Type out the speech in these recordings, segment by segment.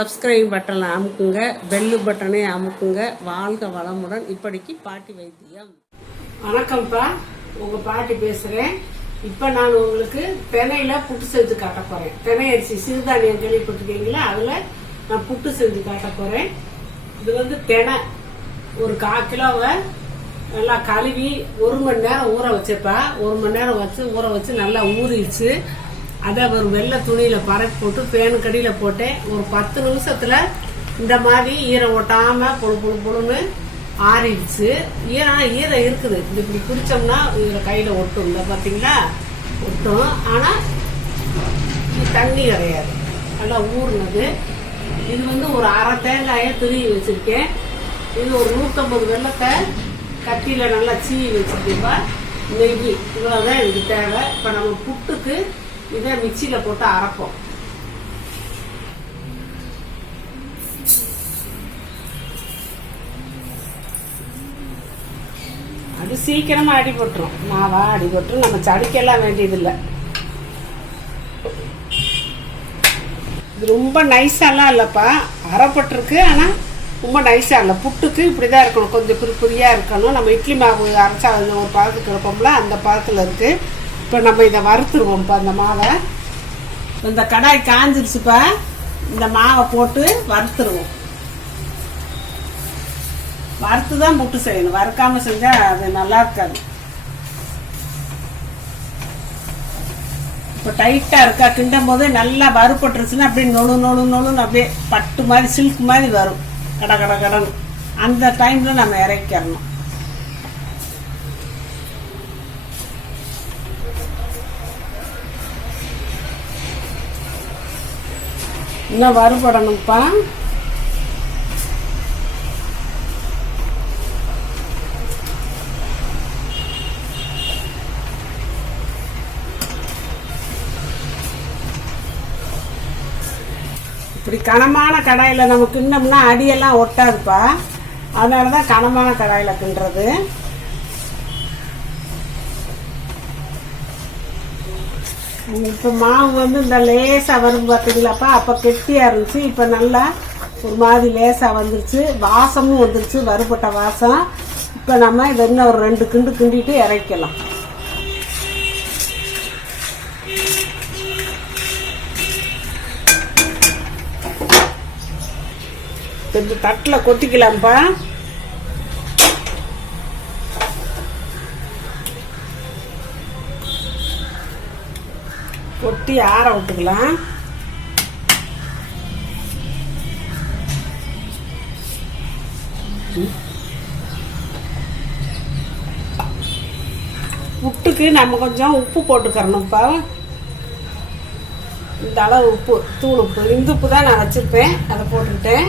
Subscribe பட்டனை அமுக்குங்க, bell பட்டனை அமுக்குங்க. வாழ்க வளமுடன். இப்படிக்கு பாட்டி வைத்தியம். வணக்கம்ப்பா, உங்கள் பாட்டி பேசுகிறேன். இப்போ நான் உங்களுக்கு தினையில புட்டு செஞ்சு காட்ட போகிறேன். தினை அரிசி சிறுதானியம் கேள்விப்பட்டிருக்கீங்களா, அதில் நான் புட்டு செஞ்சு காட்ட போகிறேன். இது தினை ஒரு 1/4 கிலோவை நல்லா கழுவி 1 மணி நேரம் ஊற வச்சப்பா. 1 மணி நேரம் ஊற வச்சு நல்லா ஊறிடுச்சு. அதை ஒரு வெள்ளை துணியில் பரப்பி போட்டு பேனுக்கடியில் போட்டேன். ஒரு 10 நிமிஷத்தில் இந்த மாதிரி ஈரம் ஒட்டாமல் புழுன்னு ஆறிடுச்சு. ஈரம் இருக்குது. இப்படி பிடிச்சோம்னா இதில் கையில் ஒட்டும். இந்த பார்த்தீங்களா, ஒட்டும். ஆனால் தண்ணி கிடையாது, நல்லா ஊறினது. இது ஒரு அரை தேங்காயை துருவி வச்சுருக்கேன். இது ஒரு 150 வெள்ளத்தை கத்தியில் நல்லா சீவி வச்சுருக்கேன்ப்பா. நெய் இவ்வளோதான் இதுக்கு தேவை. இப்போ நம்ம புட்டுக்கு இதை மிக்சியில் போட்டு அரைப்போம். அது சீக்கிரமா அடிபட்டுரும், மாவா அடிபட்டுரும். நம்ம சடிக்கெல்லாம் வேண்டியதில்லை. இது ரொம்ப நைஸாலாம் இல்லைப்பா, அரைப்பட்டிருக்கு. ஆனால் ரொம்ப நைஸாக இல்லை. புட்டுக்கு இப்படி தான் இருக்கணும், கொஞ்சம் குறியாக இருக்கணும். நம்ம இட்லி மாவு அரைச்சா ஒரு பாதத்துக்கு இருப்போம்ல, அந்த பாதத்தில் இருக்குது. இப்போ நம்ம இதை வறுத்துருவோம்ப்பா. இந்த மாவை இந்த கடாய் காஞ்சிருச்சுப்பா. இந்த மாவை போட்டு வறுத்துருவோம். வறுத்து தான் புட்டு செய்யணும், வறுக்காமல் செஞ்சால் அது நல்லா இருக்காது. இப்போ டைட்டாக இருக்கா, கிண்டும் போது நல்லா வறுப்பட்டுருச்சுன்னா அப்படியே நொழுன்னு அப்படியே பட்டு மாதிரி சில்க் மாதிரி வரும், கடன்னு. அந்த டைமில் நம்ம இறக்கிடணும். இன்னும் வறுபடணும்ப்பா. இப்படி கனமான கடாயில் நம்ம கிண்ணம்னா அடியெல்லாம் ஒட்டாதுப்பா. அதனால தான் கனமான கடாயில் கிண்டுறது. இப்போ மாவு இந்த லேசாக வரும் பார்த்தீங்களாப்பா. அப்போ கெட்டியாக இருந்துச்சு, இப்போ நல்லா ஒரு மாதிரி லேசாக வந்துருச்சு. வாசமும் வந்துருச்சு, வறுபட்ட வாசம். இப்போ நம்ம இதை இன்னும் ஒரு 2 கிண்டு கிண்டிட்டு இறக்கலாம். இந்த தட்டில் கொட்டிக்கலாம்ப்பா. கொட்டி ஆற விட்டுக்கலாம். புட்டுக்கு நம்ம கொஞ்சம் உப்பு போட்டுக்கிறணும்ப்பா. இந்த அளவு உப்பு, தூள் உப்பு, இந்த உப்பு தான் நான் வச்சிருப்பேன், அதை போட்டுக்கிட்டேன்.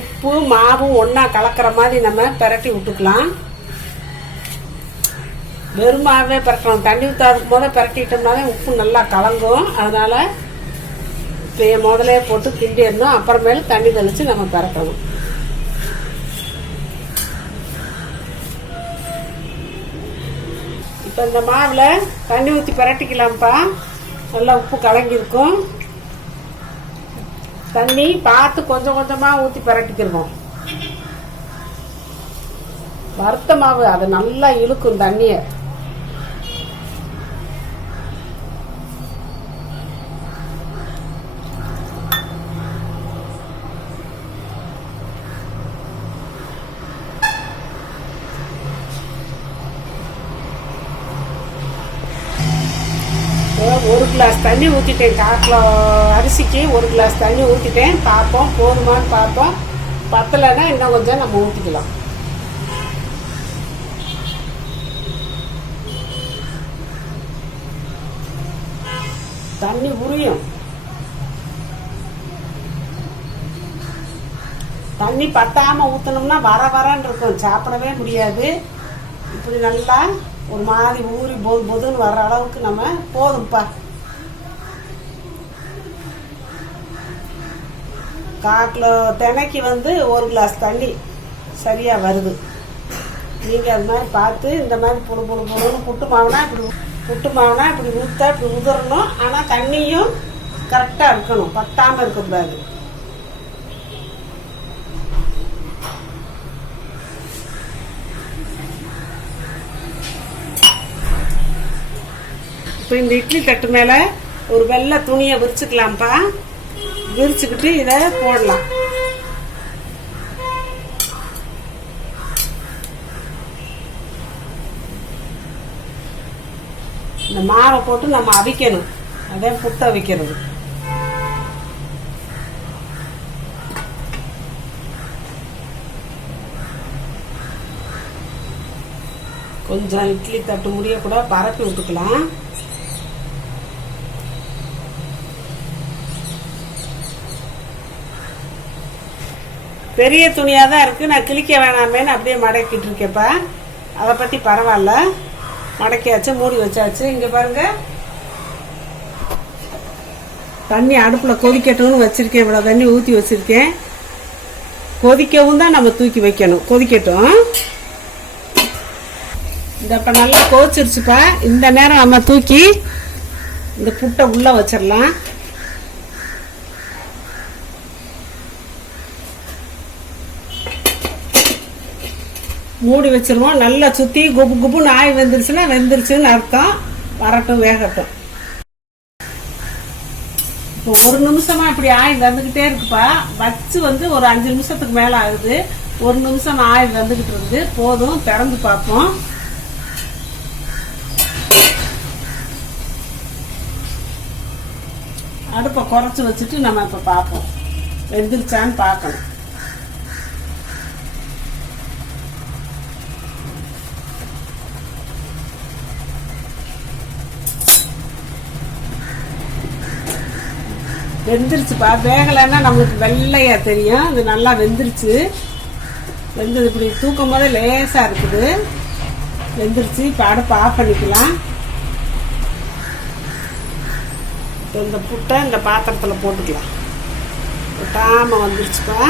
உப்பு மாவும் ஒன்றா கலக்கிற மாதிரி நம்ம பிரட்டி விட்டுக்கலாம். வெறுமாவே பரட்டணும், தண்ணி ஊற்றாதுக்கு போது பரட்டிட்டோம்னாலே உப்பு நல்லா கலங்கும். அதனால முதலே போட்டு கிண்டிடணும். அப்புறமேல தண்ணி தெளித்து நம்ம பரட்டணும். இப்போ இந்த மாவில் தண்ணி ஊற்றி பரட்டிக்கலாம்ப்பா. நல்லா உப்பு கலங்கியிருக்கும். தண்ணி பார்த்து கொஞ்சம் கொஞ்சமாக ஊற்றி பரட்டிக்கிறோம். வறுத்த மாவு அதை நல்லா இழுக்கும் தண்ணியை. ஒரு கிளாஸ் தண்ணி ஊற்றிட்டேன். 1/4 கிலோ அரிசிக்கு 1 கிளாஸ் தண்ணி ஊற்றிட்டேன். பார்ப்போம் போதுமான்னு பார்ப்போம். பத்தலைன்னா இன்னும் கொஞ்சம் நம்ம ஊற்றிக்கலாம். தண்ணி உரியும். தண்ணி பத்தாம ஊற்றணும்னா வரன்னு இருக்கும், சாப்பிடவே முடியாது. இப்படி நல்லா ஒரு மாதிரி ஊறி பொதுன்னு வர்ற அளவுக்கு நம்ம போதும்ப்பா. 1/4 கிலோ தினைக்கு 1 கிளாஸ் தண்ணி சரியாக வருது. நீங்கள் அது மாதிரி பார்த்து இந்த மாதிரி புழுன்னு புட்டு மாவுனா இப்படி புட்டு மாவுனா இப்படி ஊற்ற இப்படி உதிரணும். ஆனால் தண்ணியும் கரெக்டாக இருக்கணும், பத்தாமல் இருக்கக்கூடாது. இப்போ இந்த இட்லி தட்டு மேலே ஒரு வெள்ளை துணியை விரிச்சுக்கலாம்ப்பா. விரிச்சுக்கிட்டு இதை போடலாம். இந்த மாவை போட்டு நம்ம அவிக்கணும். அதே புட்டை அவிக்கிறது. கொஞ்சம் இட்லி தட்டு முடிய கூட பரப்பி விட்டுக்கலாம். பெரிய துணியாக தான் இருக்குது. நான் கிழிக்க வேணாமேன்னு அப்படியே மடக்கிட்டு இருக்கேப்பா. அதை பற்றி பரவாயில்ல, மடக்கியாச்சு, மூடி வச்சாச்சு. இங்கே பாருங்க, தண்ணி அடுப்பில் கொதிக்கட்டும்னு வச்சுருக்கேன். இவ்வளோ தண்ணி ஊற்றி வச்சுருக்கேன். கொதிக்கவும் தான் நம்ம தூக்கி வைக்கணும். கொதிக்கட்டும். இந்த இப்போ நல்லா கொதிச்சிருச்சுப்பா. இந்த நேரம் நம்ம தூக்கி இந்த புட்டை உள்ளே வச்சிடலாம். மூடி வச்சிருவோம். நல்லா சுற்றி குப்பு குப்புன்னு ஆய் வெந்துருச்சுன்னா வெந்துருச்சுன்னு அர்த்தம். வரட்டும், வேகட்டும். இப்போ 1 நிமிஷமா இப்படி ஆய் வந்துக்கிட்டே இருக்குப்பா. வச்சு ஒரு 5 நிமிஷத்துக்கு மேலே ஆகுது. 1 நிமிஷம் ஆய் வந்துக்கிட்டு இருக்குது. போதும், திறந்து பார்ப்போம். அடுப்பை குறைச்சி வச்சுட்டு நம்ம இப்போ பார்ப்போம், வெந்துருச்சான்னு பார்க்கணும். வெந்துருச்சுப்பா. வேகலைன்னா நம்மளுக்கு வெள்ளையா தெரியும். இது நல்லா வெந்துருச்சு. வெந்தது இப்படி தூக்கும் போதே லேசாக இருக்குது. வெந்துருச்சு. இப்போ அடுப்பை ஆஃப் பண்ணிக்கலாம். இப்போ இந்த புட்டை இந்த பாத்திரத்தில் போட்டுக்கலாம். ஒட்டாமல் வந்துருச்சுப்பா.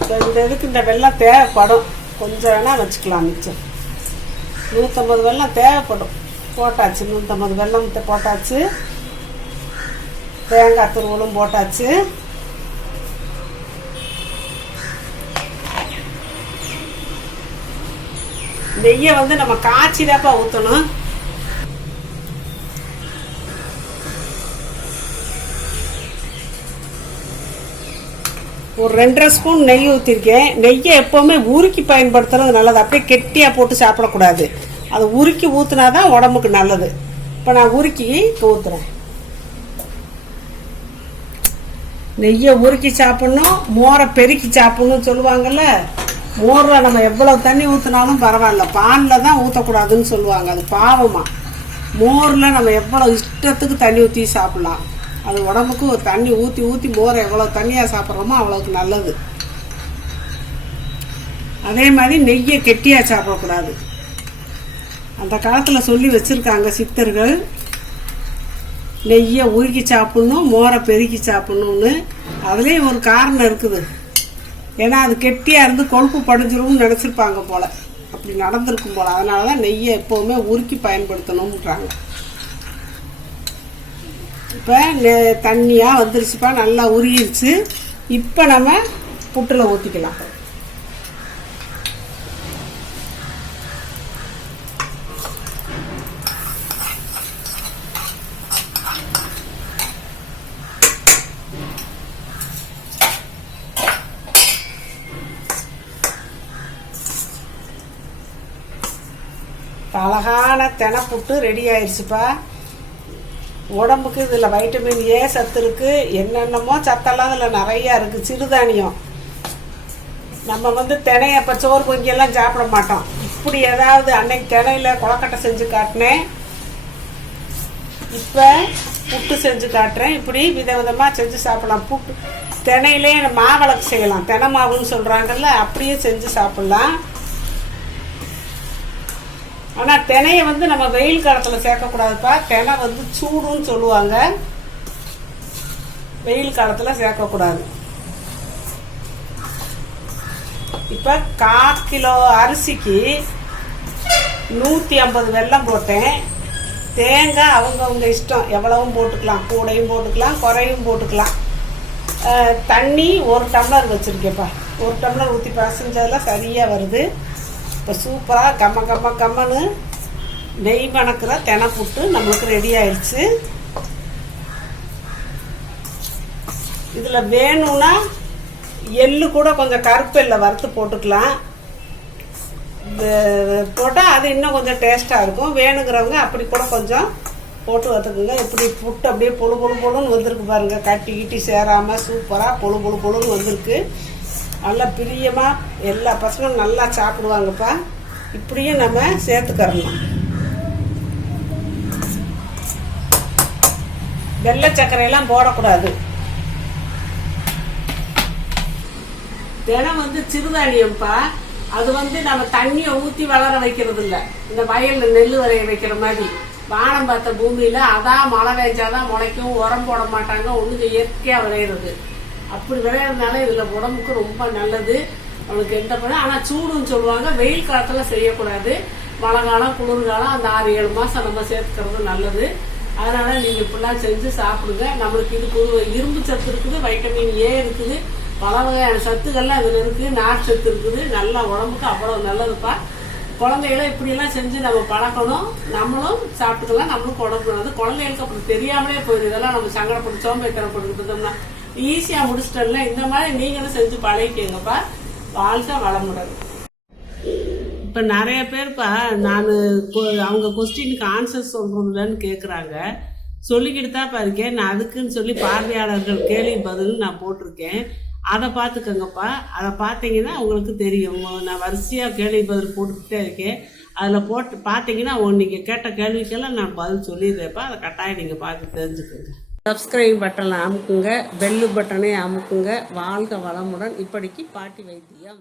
இப்போ இந்த இதுக்கு இந்த வெல்லம் தேவைப்படும். கொஞ்சம் வேணால் வச்சுக்கலாம். மிச்சம் 150 வெல்லம் தேவைப்படும். போட்டாச்சு. 150 வெல்லம் போட்டாச்சு. தேங்காய் துருவலும் போட்டாச்சு. நெய்யை நம்ம காய்ச்சி தாப்பா ஊற்றணும். ஒரு 2.5 ஸ்பூன் நெய் ஊற்றிருக்கேன். நெய்யை எப்போவுமே உருக்கி பயன்படுத்துறது நல்லது. அப்படியே கெட்டியாக போட்டு சாப்பிடக்கூடாது. அதை உருக்கி ஊற்றினா தான் உடம்புக்கு நல்லது. இப்போ நான் உருக்கி ஊற்றுறேன். நெய்யை உருக்கி சாப்பிட்ணும், மோரை பெருக்கி சாப்பிட்ணும்னு சொல்லுவாங்கல்ல. மோரில் நம்ம எவ்வளோ தண்ணி ஊற்றினாலும் பரவாயில்ல, பாலில் தான் ஊற்றக்கூடாதுன்னு சொல்லுவாங்க. அது பாவமா. மோரில் நம்ம எவ்வளோ இஷ்டத்துக்கு தண்ணி ஊற்றி சாப்பிட்லாம். அது உடம்புக்கு ஒரு தண்ணி ஊற்றி ஊற்றி மோரை எவ்வளோ தண்ணியாக சாப்பிட்றோமோ அவ்வளோக்கு நல்லது. அதே மாதிரி நெய்யை கெட்டியாக சாப்பிடக்கூடாது. அந்த காலத்தில் சொல்லி வச்சுருக்காங்க சித்தர்கள், நெய்யை உருக்கி சாப்பிட்ணும், மோரை பெருக்கி சாப்பிட்ணுன்னு. அதுலேயும் ஒரு காரணம் இருக்குது. ஏன்னா அது கெட்டியாக இருந்து கொழுப்பு படிஞ்சிரும்னு நினச்சிருப்பாங்க போல். அப்படி நடந்திருக்கும் போல். அதனால தான் நெய்யை எப்போவுமே உருக்கி பயன்படுத்தணும்ன்றாங்க. இப்போ தண்ணியாக வந்துருச்சுப்பா. நல்லா உருகிருச்சு. இப்போ நம்ம புட்டில் ஊற்றிக்கலாம். அழகான தெனைப்புட்டு ரெடி ஆயிடுச்சுப்பா. உடம்புக்கு இதில் வைட்டமின் ஏ சத்து இருக்குது. என்னென்னமோ சத்தெல்லாம் இதில் நிறையா இருக்குது. சிறுதானியம். நம்ம தினையை இப்போ சோறு பொங்கியெல்லாம் சாப்பிட மாட்டோம். இப்படி ஏதாவது அன்னைக்கு தினையில் கொழக்கட்டை செஞ்சு காட்டினேன். இப்போ புட்டு செஞ்சு காட்டுறேன். இப்படி விதவிதமாக செஞ்சு சாப்பிடலாம். புட்டு தினையிலே மாவிளக்கு செய்யலாம். தெனை மாவுன்னு சொல்கிறாங்கல்ல, அப்படியே செஞ்சு சாப்பிட்லாம். ஆனால் தினையை நம்ம வெயில் காலத்தில் சேர்க்கக்கூடாதுப்பா. தினை சூடுன்னு சொல்லுவாங்க. வெயில் காலத்தில் சேர்க்கக்கூடாது. இப்போ 1/4 கிலோ அரிசிக்கு 150 வெல்லம் போட்டேன். தேங்காய் அவங்கவுங்க இஷ்டம், எவ்வளவும் போட்டுக்கலாம், கூடையும் போட்டுக்கலாம், குறையும் போட்டுக்கலாம். தண்ணி 1 டம்ளர் வச்சுருக்கேன்ப்பா. 1 டம்ளர் ஊற்றி பசஞ்சதெல்லாம் சரியாக வருது. இப்போ சூப்பராக கம்மன்னு நெய் மணக்கிற தெனைப்புட்டு நம்மளுக்கு ரெடி ஆயிடுச்சு. இதில் வேணும்னா எள்ளு கூட கொஞ்சம் கருப்பு எள்ளை வறுத்து போட்டுக்கலாம். போட்டால் அது இன்னும் கொஞ்சம் டேஸ்ட்டாக இருக்கும். வேணுங்கிறவங்க அப்படி கூட கொஞ்சம் போட்டு வறுத்துக்குங்க. இப்படி புட்டு அப்படியே பொழுன்னு வந்திருக்கு பாருங்கள். கட்டி சேராமல் சூப்பராக பொழுன்னு வந்திருக்கு. நல்லா பிரியமாக எல்லா பசங்களும் நல்லா சாப்பிடுவாங்கப்பா. இப்படியும் நம்ம சேர்த்துக்கறணும். வெள்ளை சர்க்கரையெல்லாம் போடக்கூடாது. தினம் சிறுதானியம்ப்பா. அது நம்ம தண்ணியை ஊற்றி வளர வைக்கிறது இல்லை. இந்த வயலில் நெல் வரைய வைக்கிற மாதிரி வானம் பார்த்த பூமியில் அதான் மழை பெஞ்சாதான் முளைக்கும். உரம் போட மாட்டாங்க. ஒன்றுக்கு இயற்கையாக விளையிறது. அப்படி விளையிறதுனால இதில் உடம்புக்கு ரொம்ப நல்லது. அவனுக்கு எந்த பண்ண. ஆனால் சூடுன்னு சொல்லுவாங்க. வெயில் காலத்தில் செய்யக்கூடாது. மழை காலம் குளிர்காலம் அந்த 6-7 மாதம் நம்ம சேர்த்துக்கிறது நல்லது. அதனால் நீங்கள் இப்படிலாம் செஞ்சு சாப்பிடுங்க. நம்மளுக்கு இது இரும்பு சத்து இருக்குது, வைட்டமின் ஏ இருக்குது, பல வகையான சத்துக்கள்லாம் இதில் இருக்குது, நார் சத்து இருக்குது. நல்லா உடம்புக்கு அவ்வளோ நல்லதுப்பா. குழந்தைகளை இப்படியெல்லாம் செஞ்சு நம்ம பழக்கணும். நம்மளும் சாப்பிட்டுக்கலாம். நம்மளும் உடம்பு நல்லது. குழந்தைகளுக்கு அப்புறம் தெரியாமலே போயிடும். இதெல்லாம் நம்ம சங்கடப்பட்டு சோம்பேறித்தனப்பட்டு இருந்தோம்னா ஈஸியாக முடிச்சிட்டோம்ல. இந்த மாதிரி நீங்களும் செஞ்சு பழகிக்கங்கப்பா. வாழ்க்கை வளமுடன். இப்போ நிறைய பேர்ப்பா நான் அவங்க கொஸ்டினுக்கு ஆன்சர் சொல்கிறதுலன்னு கேட்குறாங்க. சொல்லிக்கிட்டு தான் இருக்கேன். நான் அதுக்குன்னு சொல்லி பார்வையாளர்கள் கேள்வி பதில் நான் போட்டிருக்கேன். அதை பார்த்துக்கங்கப்பா. அதை பார்த்தீங்கன்னா உங்களுக்கு தெரியும். நான் வரிசையாக கேள்வி பதில் போட்டுக்கிட்டே இருக்கேன். அதில் போட்டு பார்த்தீங்கன்னா நீங்கள் கேட்ட கேள்விக்கெல்லாம் நான் பதில் சொல்லிடுறேன்ப்பா. அதை கட்டாயம் நீங்கள் பார்த்து தெரிஞ்சுக்கோங்க. சப்ஸ்கிரைப் பட்டனை அமுக்குங்க, பெல்லு பட்டனை அமுக்குங்க. வாழ்க வளமுடன். இப்படிக்கு பாட்டி வைத்தியம்.